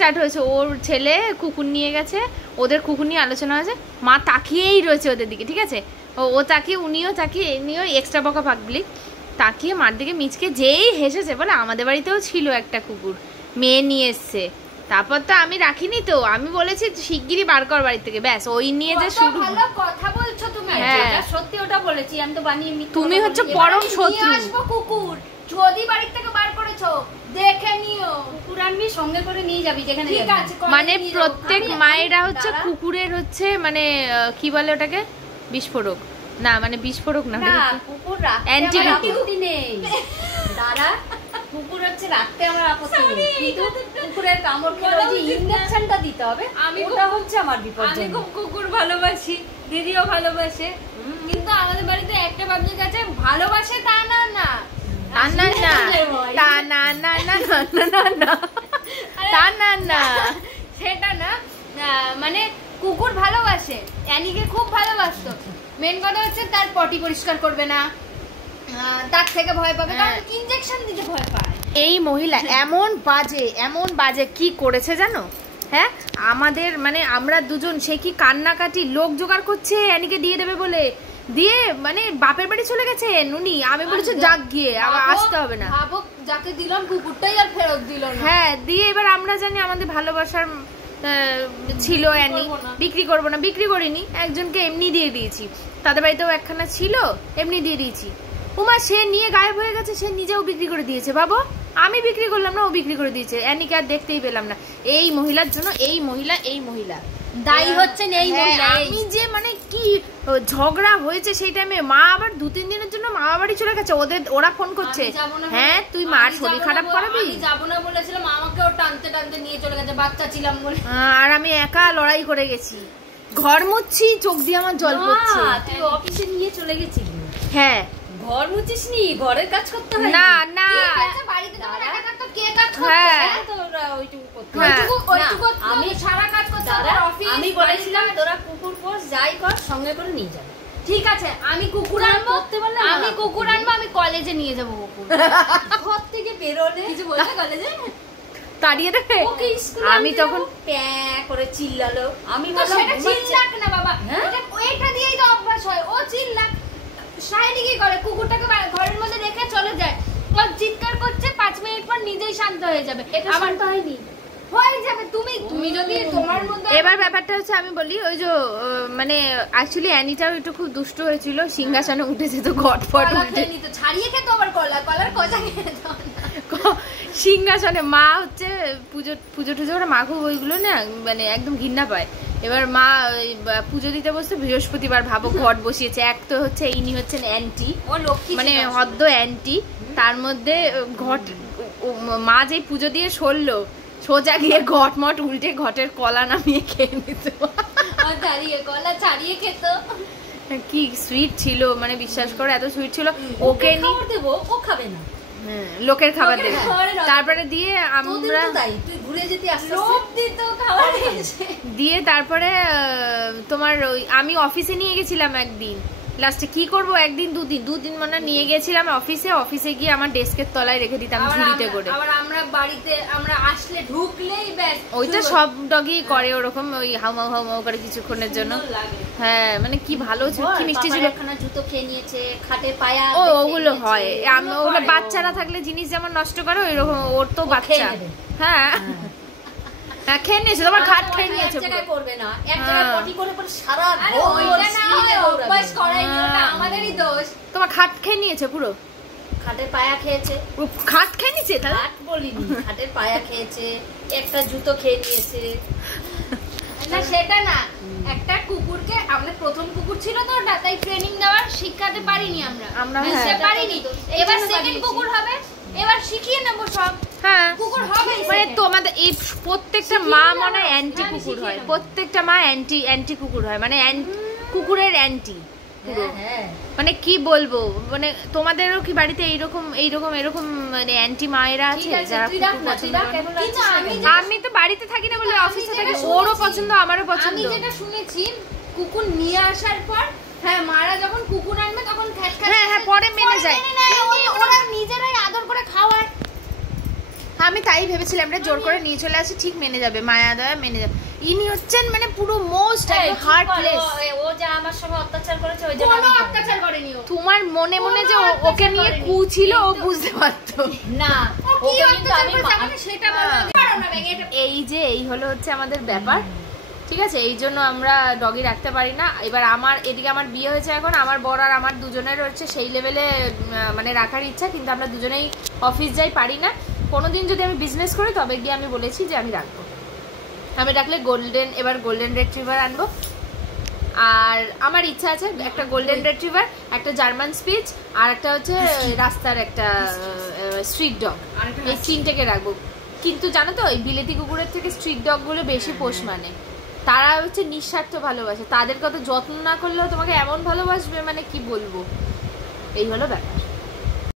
Start হয়েছে, ওর ছেলে কুকুর নিয়ে গেছে, ওদের কুকুর নিয়ে আলোচনা হয়েছে, মা তাকিয়েই রয়েছে ওদের দিকে, ঠিক আছে, ও তাকিয়ে উনিও তাকিয়ে, এমনিও এক্সট্রা বকা পাগলি, তাকিয়ে মার দিকে মিচকে যেই হেসেছে, বলে আমাদের বাড়িতেও ছিল একটা কুকুর, মেয়ে নিয়ে এসছে। তারপর তো আমি রাখিনি, তো আমি বলেছি শিগগিরই বার কর বাড়ি থেকে, ব্যাস ওই নিয়ে যে শুরু। ভালো কথা বলছো তুমি, সত্যি ওটা বলেছি আমি, তো বানিয়ে তুমি হচ্ছে পরম শত্রু। আসবো কুকুর, যদি বাড়ি থেকে বার করেছো দেখে নিও, কুকুর আনবি সঙ্গে করে নিয়ে যাবি যেখানে, ঠিক আছে? মানে প্রত্যেক মায়েরা হচ্ছে কুকুরের হচ্ছে মানে কি বলে ওটাকে, বিস্ফোরক না, মানে বিস্ফোরক না, কুকুর রাখতে নেই দাদা, কুকুর হচ্ছে রাখতে আমার আপত্তি নেই, কিন্তু কুকুরের কামড় খেলে যে ইনজেকশনটা দিতে হবে, ওটা হচ্ছে আমার বিপদ। আমি খুব কুকুর ভালোবাসি, দিদিও ভালোবাসে, কিন্তু আমাদের বাড়িতে একটা পাবলিক আছে ভালোবাসে তা না না সেটা না, মানে কুকুর ভালোবাসে, অ্যানিকে খুব ভালোবাসতো, মেন কথা হচ্ছে তার পটি পরিষ্কার করবে না, তার থেকে ভয় পাবে, কারণ ইনজেকশন দিতে ভয় পায়। এই মহিলা এমন বাজে কি করেছে জানো? হ্যাঁ, আমাদের মানে আমরা দুজন সে কি কান্নাকাটি, লোক জোগাড় করছে অ্যানিকে দিয়ে দেবে বলে, দিয়ে মানে বাপের বাড়ি চলে গেছে নুনি। আমি বলেছি যাক গিয়ে, আবার আসতে হবে না, ভাবো যাকে দিলাম কুকুরটাই আর ফেরত দিল না। হ্যাঁ, দিয়ে এবার আমরা জানি আমাদের ভালোবাসার ছিল অ্যানি, বিক্রি করবো না, বিক্রি করিনি, একজনকে এমনি দিয়ে দিয়েছি, তাদের বাড়িতেও একখানা ছিল, এমনি দিয়ে দিয়েছি। উমা সে নিয়ে গায়েব হয়ে গেছে, সে নিজেও বিক্রি করে দিয়েছে। বাবা আমি বিক্রি করলাম না, ও বিক্রি করে দিয়েছে, অ্যানিকে আর দেখতেই পেলাম না। এই মহিলার জন্য এই মহিলা দায়ী হচ্ছেন এই মহিলা। আমি যে মানে কি ঝগড়া হয়েছে সেই টাইমে, মা আবার 2-3 দিনের জন্য মা বাড়ি চলে গেছে, ওরা ফোন করছে, হ্যাঁ তুই মার শরীর খারাপ করাবি, যাবো না বলেছিলাম, আমাকে ও টানতে টানতে নিয়ে চলে গেছে, বাচ্চা ছিলাম বলে, আর আমি একা লড়াই করে গেছি, ঘর মুচ্ছি, চোখ দিয়ে আমার জল পড়ছে। তুই অফিসে নিয়ে চলে গেছিলি? হ্যাঁ, ঘর মুছিস নি, ঘরের কাজ করতে হয় না না, বাড়িতে তো একা একা তো কে কাজ করবে, তোরা ওইটুকু করতে ওইটুকু আমি সারা কাজ করতে হবে, অফিস। আমি বলেছিলাম তোরা কুকুর পোষ, যাই কর সঙ্গে করে নিয়ে যাবে, ঠিক আছে? আমি কুকুর আনবো, আমি কলেজে নিয়ে যাবো কুকুর, ঘর থেকে বেরোলে কিছু বলছে কলেজে তাড়িয়ে দেবে। আমি তখন প্যাঁ করে চিল্লালো, আমি বললাম সেটা চিল্লাক না বাবা, এটা দিয়েই তো অভ্যাস হয়, ও চিল্লাক। শাইনি কি করে, কুকুরটাকে ঘরের মধ্যে রেখে চলে যায়, ও চিৎকার করছে, 5 মিনিট পর নিজেই শান্ত হয়ে যাবে। এটা শান্ত হয়নি, হয়ে যাবে। তুমি যদি তোমার মধ্যে, এবার ব্যাপারটা হচ্ছে আমি বলি, ওই যে মানে অ্যাকচুয়ালি অ্যানিটাও একটু খুব দুষ্ট হয়েছিল, সিংহাসনে উঠেছে তো ঘটফট উঠে নিত, ছাড়িয়ে খেত, আবার কলার কজা খেত সিংহাসনে। মা হচ্ছে পুজো টুজো ওরা মা খুব ওইগুলো না মানে একদম ঘৃণা পায়। এবার মা পুজো দিতে বসতে বৃহস্পতিবার, ভাবো ঘট বসিয়েছে, এক তো হচ্ছে ইনি হচ্ছেন অ্যান্টি, মানে হদ্দ অ্যান্টি, তার মধ্যে ঘট মা যে পুজো দিয়ে সরলো, সোজা গিয়ে ঘট মট উল্টে ঘটের কলা নামিয়ে খেয়ে নিত, দাঁড়িয়ে কলা ছাড়িয়ে খেত। কি সুইট ছিল, মানে বিশ্বাস করো এত সুইট ছিল। ওকে নিয়ে দেবো, ও খাবে না, লোকের খাবার দেবে, তারপরে দিয়ে আমরা তুই ঘুরে যেতে দিয়ে তারপরে তোমার আমি অফিসে নিয়ে গেছিলাম একদিন, লাস্টে কি করবো, একদিন দুদিন মানে নিয়ে গেছিলাম অফিসে গিয়ে আমার ডেস্কের তলায় রেখে দিতাম ঝুড়িতে করে। আবার আমরা বাড়িতে আমরা আসলে ঢুকলেই ব্যাস, ওইটা সব ডগই করে ওরকম, ওই হাউমাউ করে কিছুক্ষণের জন্য। হ্যাঁ, মানে কি ভালো ছিল, কি মিষ্টি ছিল। জুতো খেয়ে নিয়েছে, খাটে পায়া, ওগুলো হয়, ওগুলো বাচ্চারা থাকলে জিনিস যেমন নষ্ট করে ওইরকম, ওর তো বাচ্চা। হ্যাঁ খেয়ে নিয়েছে, তোমার খাট খেয়ে নিয়েছে, করবে না এক জায়গায় পটি করে পরে সারা আমাদেরই দোষ। তোমার খাট খেয়ে নিয়েছে, পুরো খাটের পায়া খেয়েছে, খাট খেয়ে নিয়েছে, খাট বলিনি, খাটের পায়া খেয়েছে, একটা জুতো খেয়ে নিয়েছে। না সেটা না, একটা কুকুরকে, আমাদের প্রথম কুকুর ছিল তো ওটা, তাই ট্রেনিং দেওয়ার শিখাতে পারিনি আমরা বুঝতে পারিনি। এবার সেকেন্ড কুকুর হবে, এবার শিখিয়ে নেবো সব। হ্যাঁ, কুকুর হবে, মানে তোমাদের এই প্রত্যেকটা মা মনে হয় অ্যান্টি কুকুর হয়, প্রত্যেকটা মা অ্যান্টি কুকুর হয়, মানে কুকুরের অ্যান্টি পুরো। মানে কি বলবো, মানে তোমাদেরও কি বাড়িতে এইরকম মানে অ্যান্টি মায়েরা আছে যারা কুকুর পছন্দ করে? আমি তো বাড়িতে থাকি না বলে অফিসে থাকি, ওরও পছন্দ আমারও পছন্দ। আমি যেটা শুনেছি, কুকুর নিয়ে আসার পর, হ্যাঁ মারা যখন কুকুর আনবে তখন হ্যাঁ পরে মেনে যায়, ওরা নিজেরাই আদর করে খাওয়ায়। আমি তাই ভেবেছিলাম, আমরা জোর করে নিয়ে চলে আসি, ঠিক মেনে যাবে, মায়া দয়া মেনে যাবে। ইনি হচ্ছেন মানে পুরো মোস্ট হার্টলেস। ও যা আমার সঙ্গে অত্যাচার করেছে ওই জন্য কোনো অত্যাচার করেনি ও। তোমার মনে মনে যে ওকে নিয়ে কু ছিল ও বুঝতে পারতো না, কি অত্যাচার করেছে আমাকে সেটা বলো। এই যে এই হলো হচ্ছে আমাদের ব্যাপার, ঠিক আছে? এই জন্য আমরা ডগি রাখতে পারি না। এবার আমার এদিকে আমার বিয়ে হয়েছে এখন, আমার বর আর আমার দুজনের হচ্ছে সেই লেভেলে মানে রাখার ইচ্ছা, কিন্তু আমরা দুজনেই অফিস যাই, পারি না। কোনোদিন যদি আমি বিজনেস করি তবে গিয়ে আমি বলেছি যে আমি রাখবো। আমি রাখলে এবার গোল্ডেন রিট্রিভার আনবো। আর আমার ইচ্ছা আছে একটা গোল্ডেন রিট্রিভার, একটা জার্মান স্পিচ, আর একটা হচ্ছে রাস্তার একটা স্ট্রিট ডগ, এই তিনটেকে রাখবো। কিন্তু জানো তো, এই বিলেতি কুকুরের থেকে স্ট্রিট ডগগুলো বেশি পোষ মানে। তারা হচ্ছে নিঃস্বার্থ ভালোবাসে, তাদের কথা যত্ন না করলেও তোমাকে এমন ভালোবাসবে মানে কি বলবো, এই হলো ব্যাপার।